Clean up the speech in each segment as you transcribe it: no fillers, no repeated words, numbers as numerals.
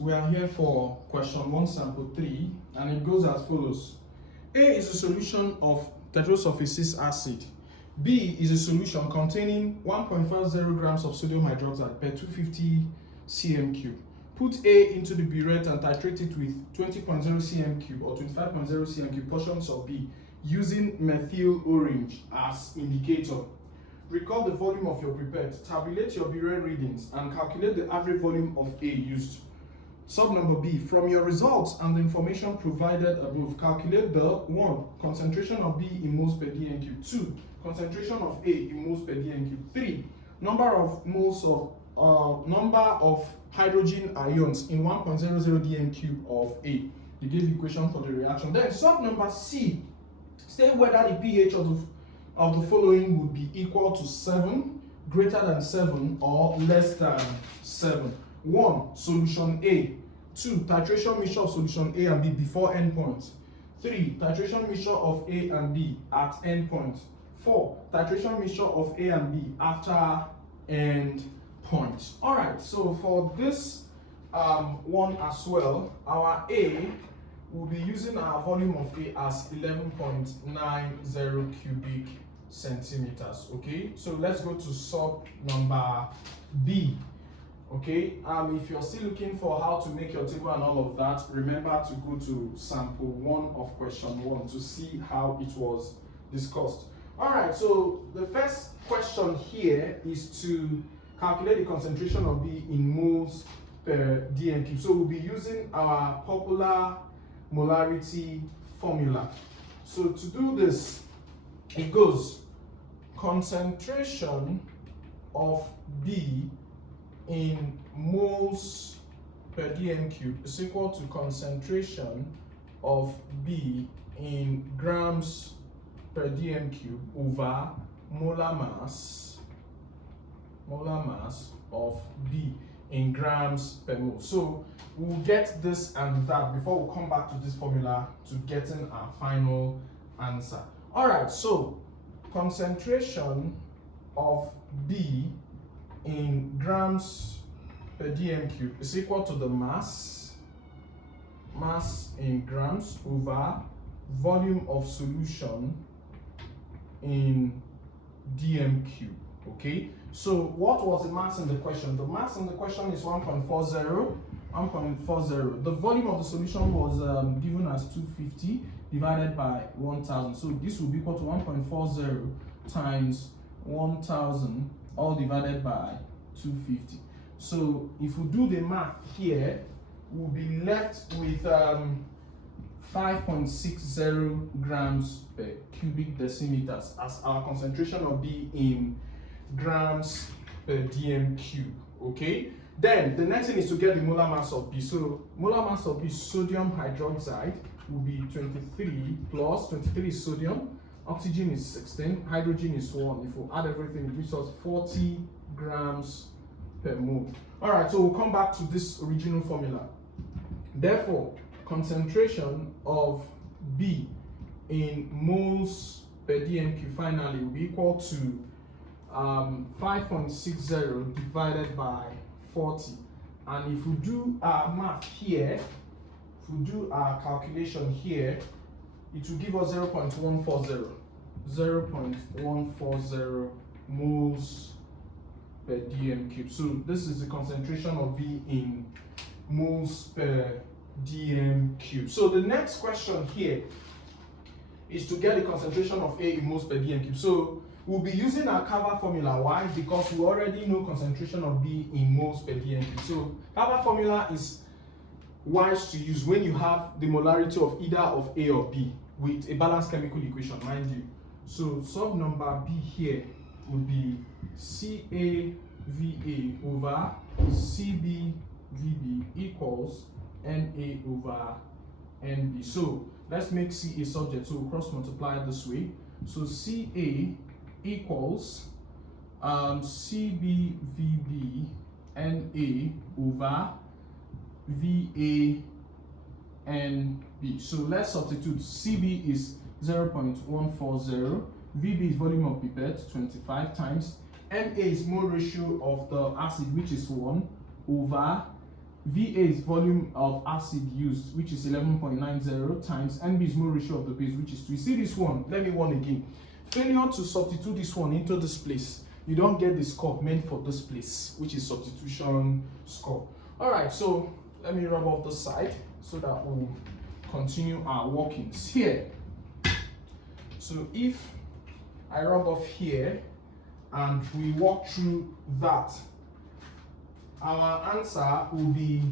we are here for question 1 sample 3, and it goes as follows. A is a solution of tetrasulfate acid. B is a solution containing 1.50 grams of sodium hydroxide per 250 cm3. Put A into the burette and titrate it with 20.0 cm3 or 25.0 cm3 portions of B using methyl orange as indicator. Record the volume of your pipette, tabulate your burette readings, and calculate the average volume of A used. Sub number B, from your results and the information provided above, calculate the 1. Concentration of B in moles per dm³, 2. Concentration of A in moles per dm³, 3. Number of hydrogen ions in 1.00 dm³ of A. You give equation for the reaction. Then sub number C, state whether the pH of the following would be equal to 7, greater than 7, or less than 7. 1. Solution A. 2. Titration mixture of solution A and B before endpoint. 3. Titration mixture of A and B at endpoint. 4. Titration mixture of A and B after endpoint. Alright, so for this one as well, our A will be using our volume of A as 11.90 cubic centimeters. Okay, so let's go to sub number B. Okay, if you're still looking for how to make your table and all of that, remember to go to sample 1 of question 1 to see how it was discussed. Alright, so the first question here is to calculate the concentration of B in moles per dm³. So we'll be using our popular molarity formula. So to do this, it goes concentration of B in moles per dm³ is equal to concentration of B in grams per dm³ over molar mass of B in grams per mole. So we'll get this and that before we come back to this formula to getting our final answer. Alright, so concentration of B in grams per dm³ is equal to the mass in grams over volume of solution in dm³. Okay, so what was the mass in the question? The mass in the question is 1.40. The volume of the solution was given as 250 divided by 1000. So this will be equal to 1.40 times 1000 all divided by 250. So if we do the math here, we'll be left with 5.60 grams per cubic decimeters as our concentration of B in grams per dm³. Okay, then the next thing is to get the molar mass of B. So molar mass of B, sodium hydroxide, will be 23 plus 23 is sodium, oxygen is 16, hydrogen is 1. If we add everything, it gives us 40 grams per mole. Alright, so we'll come back to this original formula. Therefore, concentration of B in moles per dm³ finally will be equal to 5.60 divided by 40. And if we do our math here, if we do our calculation here, it will give us 0.140 moles per dm³. So this is the concentration of B in moles per dm³. So the next question here is to get the concentration of A in moles per dm³. So we'll be using our Kava formula. Why? Because we already know concentration of B in moles per dm³. So Kava formula is wise to use when you have the molarity of either of A or B with a balanced chemical equation, mind you. So sub number B here would be CaVa over CbVb equals Na over Nb. So let's make C a subject, so we'll cross multiply it this way. So Ca equals CbVb Na over Va Nb. So let's substitute. Cb is 0.140, Vb is volume of pipette 25 times, Na is mole ratio of the acid, which is 1 over VA is volume of acid used, which is 11.90, times NB is mole ratio of the base, which is 2. You see this one? Let me one again. Failure to substitute this one into this place, you don't get the score meant for this place, which is substitution score. All right, so let me rub off the side so that we'll continue our workings here. So if I rub off here and we walk through that, our answer will be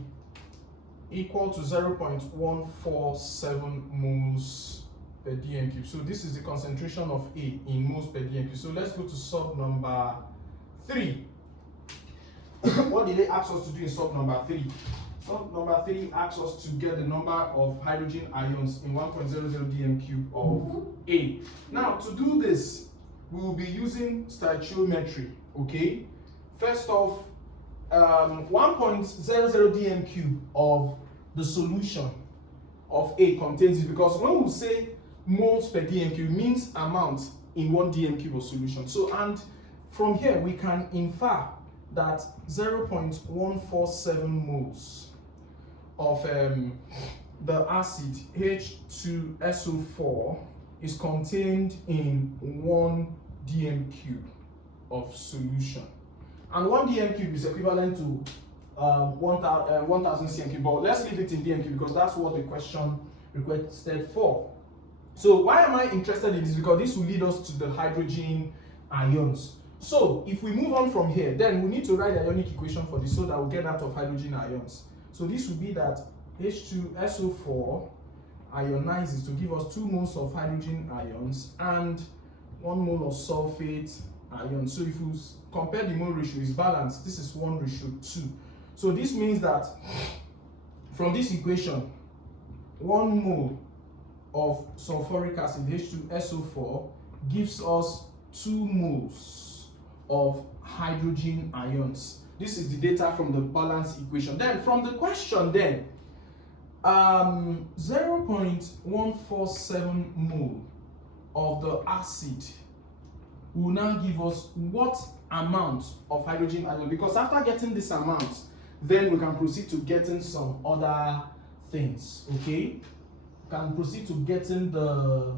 equal to 0.147 moles per dm cube. So this is the concentration of A in moles per dm cube. So let's go to sub number 3. What did they ask us to do in sub number 3? Sub number 3 asks us to get the number of hydrogen ions in 1.00 dm cube of A. Now to do this, we will be using stoichiometry, okay? First off, 1.00 dm cube of the solution of A contains it, because when we say moles per dm cube, means amount in 1 dm cube of solution. So, and from here we can infer that 0.147 moles of the acid H2SO4 is contained in 1 dm cube of solution. And 1 dm cube is equivalent to 1000 cm cube, but let's leave it in dm cube because that's what the question requested for. So why am I interested in this? Because this will lead us to the hydrogen ions. So if we move on from here, then we need to write the ionic equation for this so that we'll get out of hydrogen ions. So this will be that H2SO4 ionizes to give us 2 moles of hydrogen ions and 1 mole of sulfate ion. So if you compare the mole ratio, is balanced. This is 1:2. So this means that from this equation, 1 mole of sulfuric acid H2SO4 gives us 2 moles of hydrogen ions. This is the data from the balance equation. Then from the question, then 0.147 mole of the acid will now give us what amount of hydrogen ion, because after getting this amount, then we can proceed to getting some other things, okay? Can proceed to getting the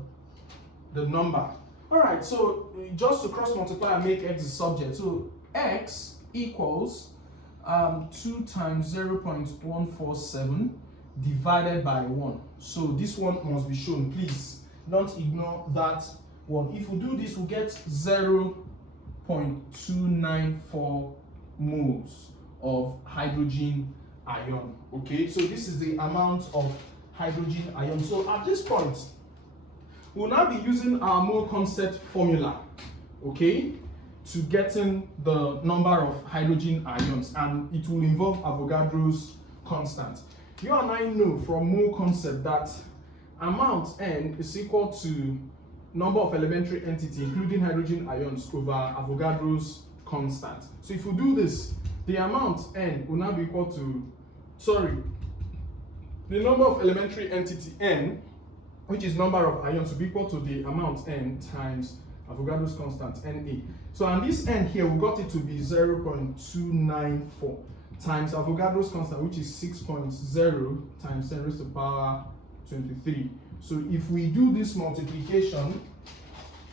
number. All right, so just to cross multiply and make x the subject, so x equals 2 times 0.147 divided by 1. So this one must be shown. Please don't ignore that one. If we do this, we'll get 0.294 moles of hydrogen ion. Okay, so this is the amount of hydrogen ion. So at this point, we'll now be using our mole concept formula, okay, to getting the number of hydrogen ions, and it will involve Avogadro's constant. You and I know from mole concept that amount N is equal to number of elementary entity, including hydrogen ions, over Avogadro's constant. So if we do this, the amount N will now be equal to, the number of elementary entity N, which is number of ions, will be equal to the amount N times Avogadro's constant, Na. So and this N here, we got it to be 0.294 times Avogadro's constant, which is 6.0 times 10 raised to the power 23. So if we do this multiplication,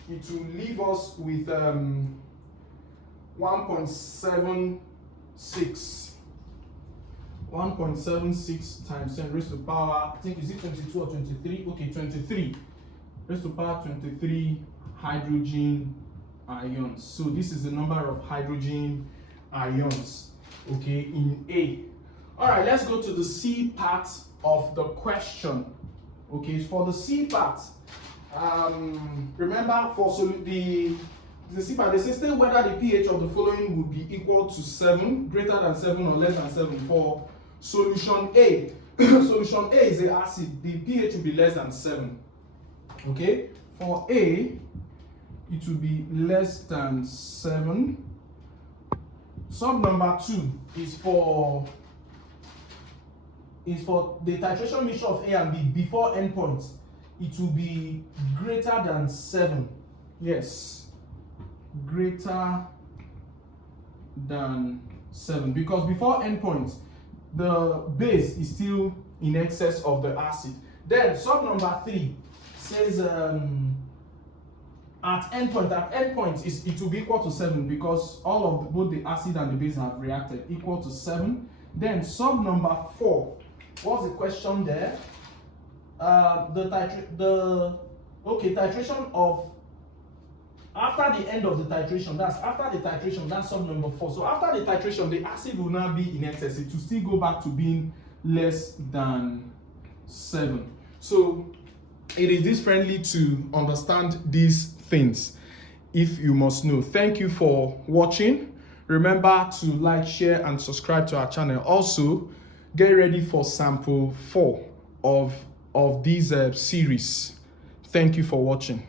it will leave us with 1.76 times 10 raised to the power, I think, is it 22 or 23? Okay, 23 raised to the power 23 hydrogen ions. So this is the number of hydrogen ions, okay, in A. All right, let's go to the C part of the question. Okay, for the C part, remember for the C part, they say whether the pH of the following would be equal to 7, greater than 7, or less than 7 for solution A. Solution A is the acid, the pH will be less than 7. Okay, for A, it will be less than 7. Sub number 2 is for the titration mixture of A and B before endpoint. It will be greater than 7. Yes, greater than 7, because before endpoint, the base is still in excess of the acid. Then sub number 3 says at endpoint it will be equal to 7 because all of both the acid and the base have reacted, equal to 7. Then sub number 4, what's the question there? Titration of after the end of the titration, that's sub number 4. So after the titration, the acid will now be in excess. It will still go back to being less than 7. So it is this friendly to understand these things if you must know. Thank you for watching. Remember to like, share, and subscribe to our channel. Also, get ready for sample 4 of this series. Thank you for watching.